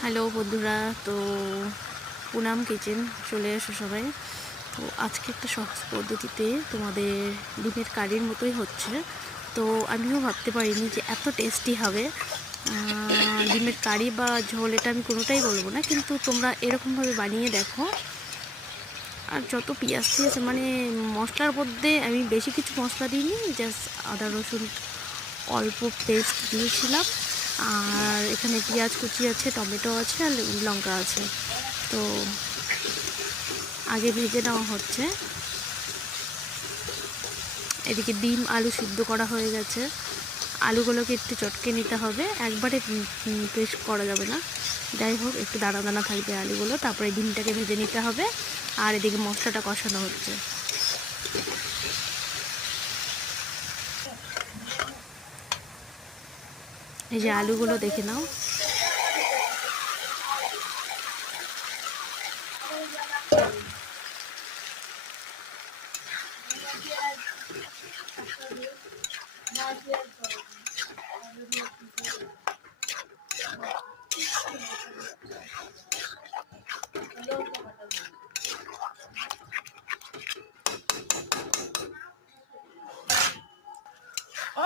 Hello বন্ধুরা, তো Poonam kitchen চলে এসো সবাই। তো আজকে একটা সহজ পদ্ধতিতে তোমাদের ডিমের কারির মতোই হচ্ছে। তো আমিও ভাবতে পারিনি যে এত টেস্টি হবে ডিমের কারি বা ঝোল, এটা আমি কোনোটাই বলবো না, কিন্তু তোমরা এরকমভাবে বানিয়ে দেখো। আর যত পেঁয়াজ টিয়াজ মানে মশলার মধ্যে আমি বেশি কিছু মশলা দিইনি, জাস্ট আদা রসুন অল্প পেস্ট দিয়েছিলাম। আর এখানে পেঁয়াজ কুচি আছে, টমেটো আছে, আর লঙ্কা আছে। তো আগে ভেজে নেওয়া হচ্ছে। এদিকে ডিম আলু সিদ্ধ করা হয়ে গেছে। আলুগুলোকে একটু চটকে নিতে হবে, একবারে পেস্ট করা যাবে না। যাই হোক, একটু দানা দানা থাকবে আলুগুলো। তারপরে ডিমটাকে ভেজে নিতে হবে। আর এদিকে মশলাটা কষানো হচ্ছে। এই যে আলুগুলো দেখে নাও।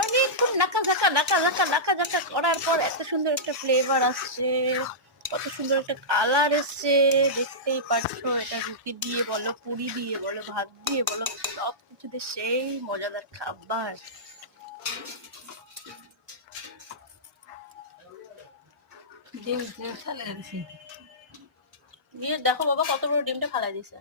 অনেকক্ষণ নাকা ঝাঁকা করার পর এত সুন্দর একটা ফ্লেভার আসছে, কত সুন্দর একটা কালার এসছে, দেখতেই পাচ্ছ। এটা রুটি দিয়ে বলো, পুরি দিয়ে বলো, ভাত দিয়ে বলো, সব কিছুতে সেই মজাদার খাবার। ডিম দিয়ে দেখো বাবা, কত বড় ডিমটা ফালাই দিছে।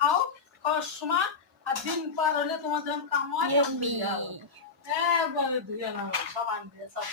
খাও, খাওয়ার সময় আর দিন পার হলে তোমার যখন কাম হয় ধুয়ে নাও, সব আনবে সব।